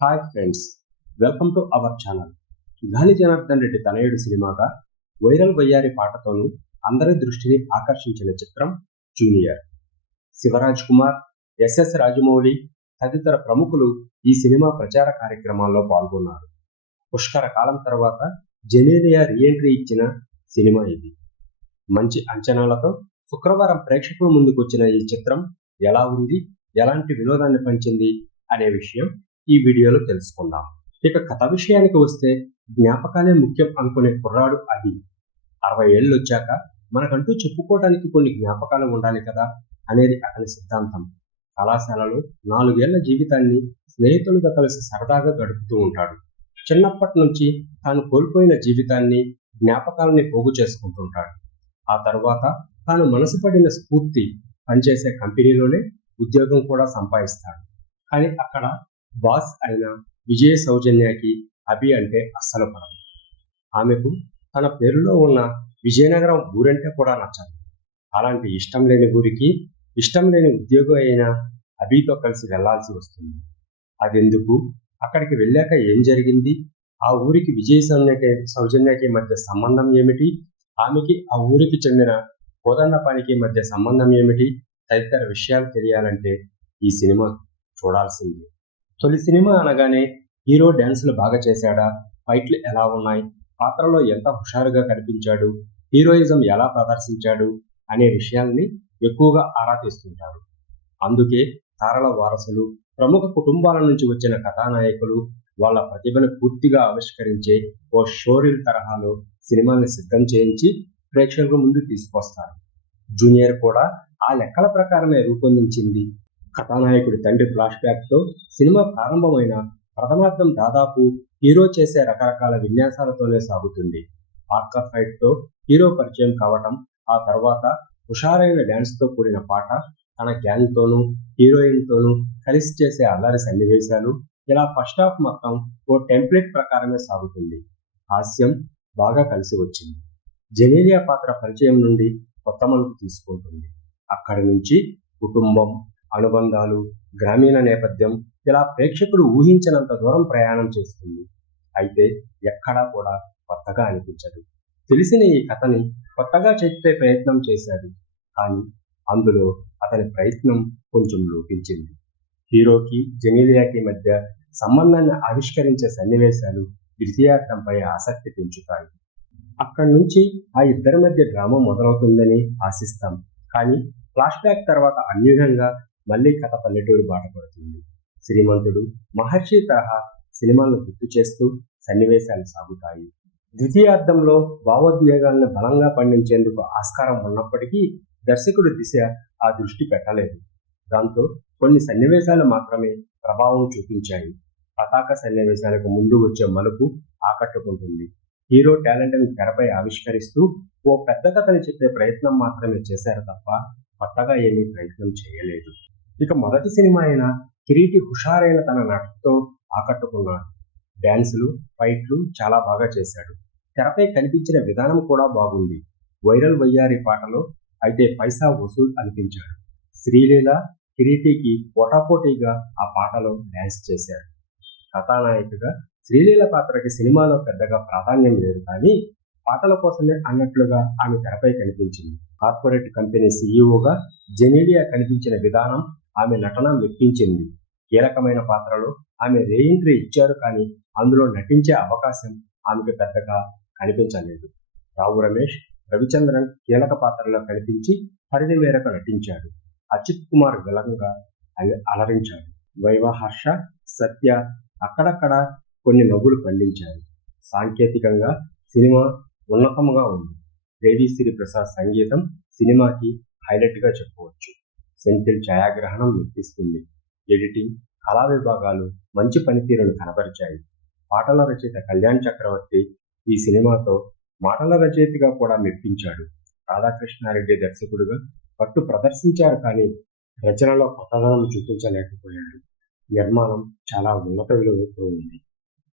Hi friends, welcome to our channel. గాలి జనార్దన్ రెడ్డి తనయుడు సినిమాగా వైరల్ వయ్యారి పాటతోనూ అందరి దృష్టిని ఆకర్షించిన చిత్రం జూనియర్. శివరాజ్ కుమార్, ఎస్ఎస్ రాజమౌళి తదితర ప్రముఖులు ఈ సినిమా ప్రచార కార్యక్రమాల్లో పాల్గొన్నారు. పుష్కర కాలం తర్వాత జెనీలియా రీఎంట్రీ ఇచ్చిన సినిమా ఇది. మంచి అంచనాలతో శుక్రవారం ప్రేక్షకుల ముందుకొచ్చిన ఈ చిత్రం ఎలా ఉంది, ఎలాంటి వినోదాన్ని పంచింది అనే విషయం ఈ వీడియోలో తెలుసుకుందాం. ఇక కథ విషయానికి వస్తే, జ్ఞాపకాలే ముఖ్యం అనుకునే కుర్రాడు అభి 60 ఏళ్ళు వచ్చాక మనకంటూ చెప్పుకోవడానికి కొన్ని జ్ఞాపకాలు ఉండాలి కదా అనేది అతని సిద్ధాంతం. కళాశాలలో 4 ఏళ్ల జీవితాన్ని స్నేహితులతో కలిసి సరదాగా గడుపుతూ ఉంటాడు. చిన్నప్పటి నుంచి తాను కోల్పోయిన జీవితాన్ని, జ్ఞాపకాలని పోగు చేసుకుంటుంటాడు. ఆ తర్వాత తాను మనసు పడిన స్ఫూర్తి పనిచేసే కంపెనీలోనే ఉద్యోగం కూడా సంపాదిస్తాడు. కానీ అక్కడ బాస్ అయిన విజయ సౌజన్యకి అభి అంటే అస్సలు పడదు. ఆమెకు తన పేరులో ఉన్న విజయనగరం ఊరంటే కూడా నచ్చదు. అలాంటి ఇష్టం లేని ఊరికి ఇష్టం లేని ఉద్యోగం అయిన అభితో కలిసి వెళ్లాల్సి వస్తుంది. అదెందుకు, అక్కడికి వెళ్ళాక ఏం జరిగింది, ఆ ఊరికి విజయ సౌజన్యకి మధ్య సంబంధం ఏమిటి, ఆమెకి ఆ ఊరికి చెందిన కోదండపానికి మధ్య సంబంధం ఏమిటి తదితర విషయాలు తెలియాలంటే ఈ సినిమా చూడాల్సింది. తొలి సినిమా అనగానే హీరో డ్యాన్సులు బాగా చేశాడా, ఫైట్లు ఎలా ఉన్నాయి, పాత్రలో ఎంత హుషారుగా కనిపించాడు, హీరోయిజం ఎలా ప్రదర్శించాడు అనే విషయాల్ని ఎక్కువగా ఆరా తీస్తుంటారు. అందుకే తారల వారసులు, ప్రముఖ కుటుంబాల నుంచి వచ్చిన కథానాయకులు వాళ్ళ ప్రతిభను పూర్తిగా ఆవిష్కరించే ఓ షోరీల్ తరహాలో సినిమాని సిద్ధం చేయించి ప్రేక్షకుల ముందు తీసుకొస్తారు. జూనియర్ కూడా ఆ లెక్కల ప్రకారమే రూపొందించింది. కథానాయకుడి తండ్రి ఫ్లాష్ బ్యాక్తో సినిమా ప్రారంభమైన ప్రథమార్థం దాదాపు హీరో చేసే రకరకాల విన్యాసాలతోనే సాగుతుంది. ఆర్కర్ ఫైట్తో హీరో పరిచయం కావటం, ఆ తర్వాత హుషారైన డ్యాన్స్తో కూడిన పాట, తన గ్యాంగ్తోనూ హీరోయిన్తోనూ కలిసి చేసే అల్లరి సన్నివేశాలు, ఇలా ఫస్ట్ హాఫ్ మొత్తం ఓ టెంప్లెట్ ప్రకారమే సాగుతుంది. హాస్యం బాగా కలిసి వచ్చింది. జెనీలియా పాత్ర పరిచయం నుండి కొత్త మలుపు తీసుకుంటుంది. అక్కడి నుంచి కుటుంబం, అనుబంధాలు, గ్రామీణ నేపథ్యం, ఇలా ప్రేక్షకుడు ఊహించినంత దూరం ప్రయాణం చేస్తుంది. అయితే ఎక్కడా కూడా కొత్తగా అనిపించదు. తెలిసిన ఈ కథని కొత్తగా చెప్పే ప్రయత్నం చేశాడు, కానీ అందులో అతని ప్రయత్నం కొంచెం లోపించింది. హీరోకి జెనీలియాకి మధ్య సంబంధాన్ని ఆవిష్కరించే సన్నివేశాలు ద్వితీయార్థంపై ఆసక్తి పెంచుతాయి. అక్కడి నుంచి ఆ ఇద్దరి మధ్య డ్రామా మొదలవుతుందని ఆశిస్తాం, కానీ ఫ్లాష్ బ్యాక్ తర్వాత అన్యూహంగా మళ్లీ కథ పల్లెటూరు బాట పడుతుంది. శ్రీమంతుడు, మహర్షి తరహా సినిమాలను గుర్తు చేస్తూ సన్నివేశాలు సాగుతాయి. ద్వితీయార్థంలో భావోద్వేగాలను బలంగా పండించేందుకు ఆస్కారం ఉన్నప్పటికీ దర్శకుడి దిశ ఆ దృష్టి పెట్టలేదు. దాంతో కొన్ని సన్నివేశాలు మాత్రమే ప్రభావం చూపించాయి. పతాక సన్నివేశాలకు ముందు వచ్చే మలుపు ఆకట్టుకుంటుంది. హీరో టాలెంట్ని తెరపై ఆవిష్కరిస్తూ ఓ పెద్ద కథని చెప్పే ప్రయత్నం మాత్రమే చేశారు తప్ప కొత్తగా ఏమీ ప్రయత్నం చేయలేదు. ఇక మొదటి సినిమా అయిన కిరీటి హుషారైన తన నటనతో ఆకట్టుకున్నాడు. డ్యాన్సులు, ఫైట్లు చాలా బాగా చేశాడు. తెరపై కనిపించిన విధానం కూడా బాగుంది. వైరల్ వయ్యారి పాటలో అయితే పైసా వసూల్ అనిపించాడు. శ్రీలీల, కిరీటికి పోటాపోటీగా ఆ పాటలో డ్యాన్స్ చేశాడు. కథానాయికగా శ్రీలీల పాత్రకి సినిమాలో పెద్దగా ప్రాధాన్యం లేదు, కానీ పాటల కోసమే అన్నట్లుగా ఆమె తెరపై కనిపించింది. కార్పొరేట్ కంపెనీ సీఈఓగా జెనీలియా కనిపించిన విధానం ఆమె నటన మెప్పించింది. కీలకమైన పాత్రలో ఆమె రీఎంట్రీ ఇచ్చారు, కానీ అందులో నటించే అవకాశం ఆమెకు పెద్దగా కనిపించలేదు. రావు రమేష్, రవిచంద్రన్ కీలక పాత్రలో కనిపించి పరిధి మేరకు నటించాడు. అచిత్ కుమార్ విలన్గా అలరించాడు. వైవహర్ష, సత్య అక్కడక్కడ కొన్ని నవ్వులు పండించారు. సాంకేతికంగా సినిమా ఉన్నతంగా ఉంది. దేవిశ్రీ ప్రసాద్ సంగీతం సినిమాకి హైలైట్గా చెప్పవచ్చు. సెంథిల్ ఛాయాగ్రహణం మెప్పిస్తుంది. ఎడిటింగ్, కళా విభాగాలు మంచి పనితీరును కనబరిచాయి. పాటల రచయిత కళ్యాణ్ చక్రవర్తి ఈ సినిమాతో మాటల రచయితగా కూడా మెప్పించాడు. రాధాకృష్ణారెడ్డి దర్శకుడుగా పట్టు ప్రదర్శించారు, కానీ రచనలో కొత్తదనం చూపించలేకపోయాడు. నిర్మాణం చాలా ఉన్నత విలువతో ఉంది.